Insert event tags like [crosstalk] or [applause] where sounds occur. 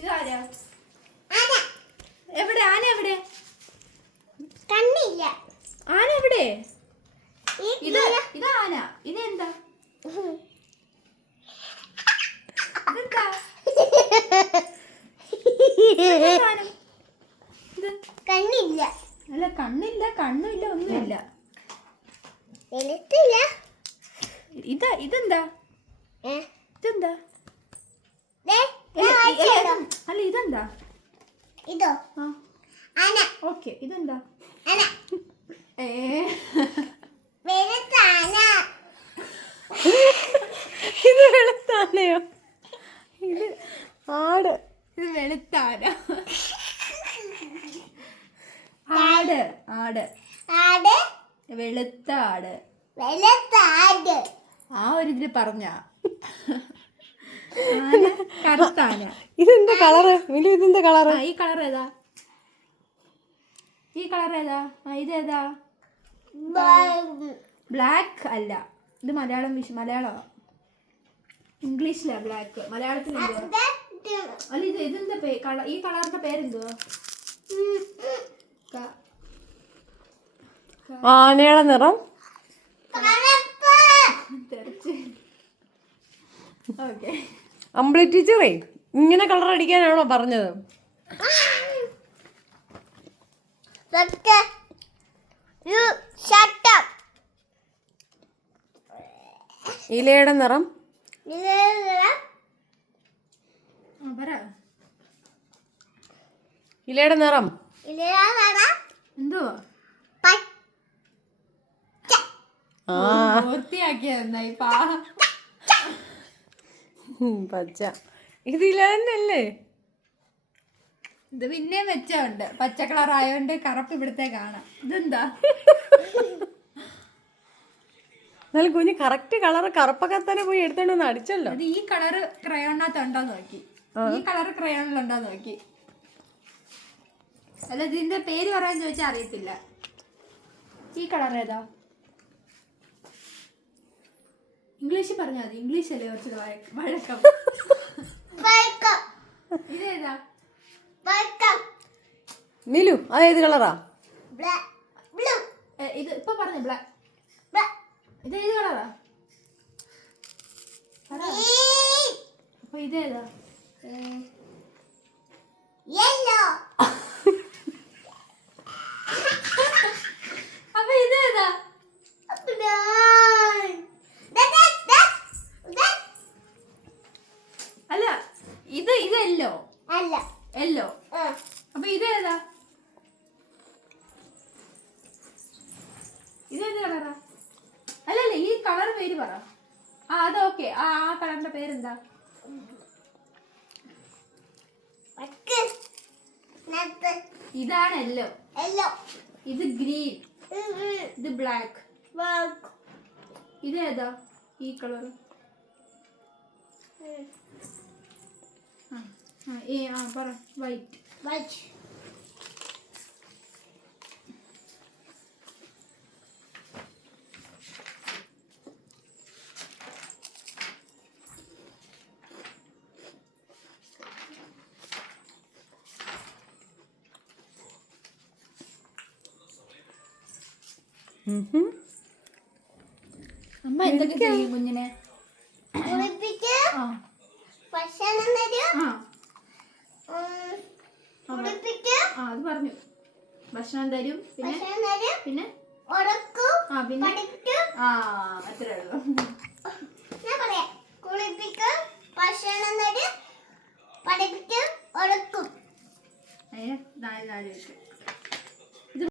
ഇതാരാ എവിടെ? ആന എവിടെ? കണ്ണില്ല. ആന എവിടെ? ഇത് ഇത് ആന. ഇതെന്താ? ഇതെന്താ ഇതെന്താ കണ്ണില്ല. അല്ല കണ്ണില്ല കണ്ണുമില്ല ഒന്നുമില്ല. ഇത് ഇതെന്താ? ഇതെന്താ? അല്ല, ഇതെന്താ? ഇതോ. ആ. ആന ഓക്കെ ഇതെന്താ? ആന ഏ. വെളുത്ത ഇത് വെളുത്താനയോ? ഇത് ആട്. ഇത് വെളുത്താന. [laughs] ആട്. ആട് ആട്. വെളുത്ത ആട്. വെളുത്ത ആട് ആ ഒരു ഇതിൽ പറഞ്ഞ. ആന കറുത്ത ഇതെന്താ കളറ്? മിലു ഇതെന്താ കളറ്? ആ ഈ കളർ ഏതാ? ഈ കളർ ഏതാ? ഇതേതാ ബ്ലാക്ക് അല്ല. ഇത് മലയാളം വിഷ മലയാളമാ ഇംഗ്ലീഷിലാ ബ്ലാക്ക്. മലയാളത്തിൽ. അല്ല ഇത് ഇതെന്താ കളർ ഈ കളറിന്റെ പേരെന്തുവാ. ആനയുടെ നിറം. ഓക്കെ. അമ്പിളി ടീച്ചറേ ഇങ്ങനെ കളർ അടിക്കാനാണോ പറഞ്ഞത്? Doctor, you shut up. ഇലയുടെ നിറം. ഇലയുടെ നിറം? എന്തുവാ? ആ. പൂർത്തിയാക്കിയ പച്ച. ഇത് ഇല തന്നെയല്ലേ ഇത് പിന്നെ മെച്ചമുണ്ട് പച്ച കളർ ആയതുകൊണ്ട് കറുപ്പ് ഇവിടുത്തെ കാണാം. ഇതെന്താ? എന്നാലും കുഞ്ഞ് കറക്റ്റ് കളർ കറുപ്പൊക്കെ തന്നെ പോയി എടുത്തോണ്ട് വന്ന് അടിച്ചല്ലോ. ഈ കളർ ക്രയോണിനകത്ത് ഉണ്ടോ നോക്കി ഈ കളർ ക്രയോണിലുണ്ടോ നോക്കി. അല്ല ഇതിന്റെ പേര് പറയാൻ ചോദിച്ചാൽ അറിയത്തില്ല. ഈ കളർ ഏതാ? ഇംഗ്ലീഷിൽ പറഞ്ഞാൽ മതി. ഇംഗ്ലീഷ് അല്ലേ കുറച്ച് വഴ- വഴക്കം. ഇതേതാ? മിലു ഏത് കളറാ? ഇത് ഇപ്പൊ പറഞ്ഞു ബ്ലാക്ക് ബ്ലൂ. ഇത് ഏത് കളറാ? അപ്പൊ ഇതേതാ? അല്ല ഇത് ഇത് എല്ലോ അല്ല. എല്ലോ അപ്പൊ ഇത് ഏതാ? ഇത് ഏത് കളറാ അല്ലല്ല ഈ കളർ പേര് പറ. ആ അത് ഓക്കെ ആ ആ കളറിന്റെ പേരെന്താ? ഇതാണ് എല്ലോ എല്ലോ ഇത് ഗ്രീൻ ഇത് ബ്ലാക്ക് ഇത് ഏതാ? ഈ കളർ ഏ ആ പറ വൈറ്റ് വൈറ്റ് അമ്മ എന്തൊക്കെ ചെയ്യും കുഞ്ഞിനെ? ഭക്ഷണം തരും. ആ അത് പറഞ്ഞു. ഭക്ഷണം തരും. പിന്നെ? പിന്നെ? ഉറക്കും. ആ പിന്നെ? ആ അത്രേ ഉള്ളൂ. ഞാൻ പറയാം. കുളിപ്പിക്കും. ഭക്ഷണം തരും. പഠിപ്പിക്കും. ഉറക്കും. നാല് നാല് വെച്ച്